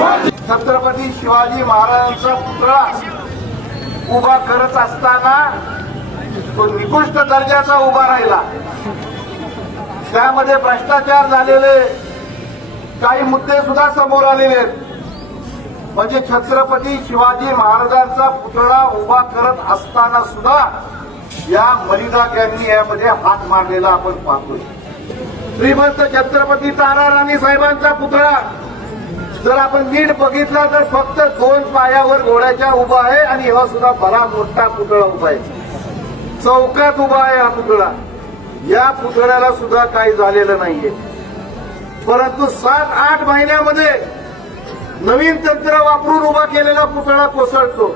छत्रपती शिवाजी महाराजांचा पुतळा उभा करत असताना तो निकृष्ट दर्जाचा उभा राहिला। त्यामध्ये भ्रष्टाचार झालेले काही मुद्दे सुद्धा समोर आलेले आहेत। म्हणजे छत्रपती शिवाजी महाराजांचा पुतळा उभा करत असताना सुद्धा या मलिदा गँगनी यामध्ये हात मारलेला आपण पाहतोय। श्रीमंत छत्रपती तारा राणी साहेबांचा पुतळा जर आपण नीट बघितला तर फक्त 2 पायावर घोड्याच्या उभा आहे आणि हा सुद्धा बरा मोठा पुतळा उभा आहे, चौकात उभा आहे हा पुतळा। या पुतळ्याला सुद्धा काही झालेलं नाहीये, परंतु 7-8 महिन्यामध्ये नवीन तंत्र वापरून उभा केलेला पुतळा कोसळतो।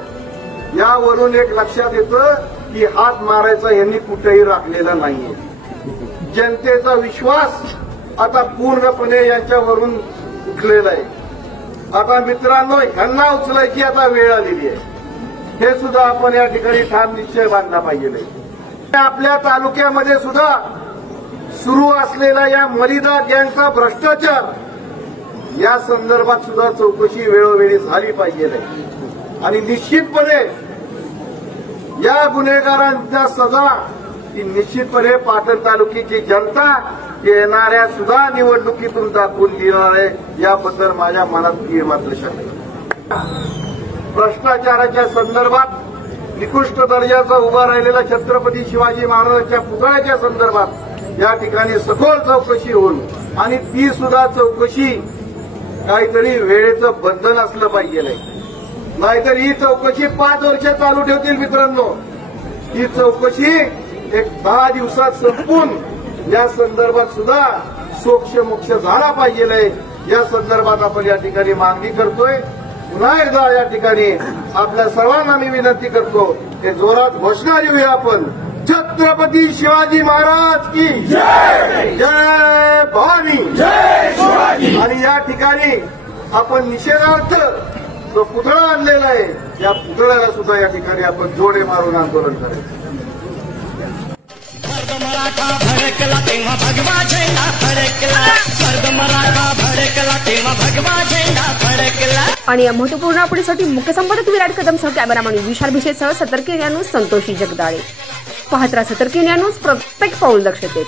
यावरून एक लक्षात येतं की हात मारायचा यांनी कुठेही राखलेला नाहीये। जनतेचा विश्वास आता पूर्णपणे यांच्यावरून उठलेला आहे। आता मित्रांनो, ह्यांना उचलायची आता वेळ आलेली आहे, हे सुद्धा आपण या ठिकाणी ठाम निश्चय बांधला पाहिजे। आपल्या तालुक्यामध्ये सुद्धा सुरू असलेला या मलिदा गँगचा भ्रष्टाचार या संदर्भात सुद्धा चौकशी वेळोवेळी झाली पाहिजे आणि निश्चितपणे या गुन्हेगारांच्या सजा ही निश्चितपणे पाटण तालुक्याची जनता येणाऱ्या सुद्धा निवडणुकीतून दाखवून देणार आहे, याबद्दल माझ्या मनात मात्र शंका। भ्रष्टाचाराच्या संदर्भात निकृष्ट दर्जाचा उभा राहिलेला छत्रपती शिवाजी महाराजांच्या पुतळ्याच्या संदर्भात या ठिकाणी सखोल चौकशी होऊन आणि ती सुद्धा चौकशी काहीतरी वेळेचं बंधन असलं पाहिजे, नाहीतर ही चौकशी 5 वर्ष चालू ठेवतील। मित्रांनो, ही चौकशी एक 10 दिवसात संपून या संदर्भात सुद्धा सोक्ष झाला पाहिजे, या संदर्भात आपण या ठिकाणी मागणी करतोय। पुन्हा एकदा या ठिकाणी आपल्या सर्वांना मी विनंती करतो की जोरात घोषणा देऊया आपण, छत्रपती शिवाजी महाराज की जय, जय भवानी, जय शिवाजी। आणि या ठिकाणी आपण निषेधार्थ जो पुतळा आणलेला आहे या पुतळ्याला सुद्धा या ठिकाणी आपण जोडे मारून आंदोलन करायचं। मराठा भडकला तेव्हा भगवा झेंडा फडकला, मराठा भडकला तेव्हा भगवा झेंडा फडकला। आणि या महत्वपूर्ण अपडेटसाठी मुख्य संपादक विराट कदमसह कॅमेरामॅन विशाल भिशेसह सतर्क न्यूज संतोषी जगदाळे। पाहत राहा सतर्क न्यूज, प्रत्येक पाऊल दक्षतेत।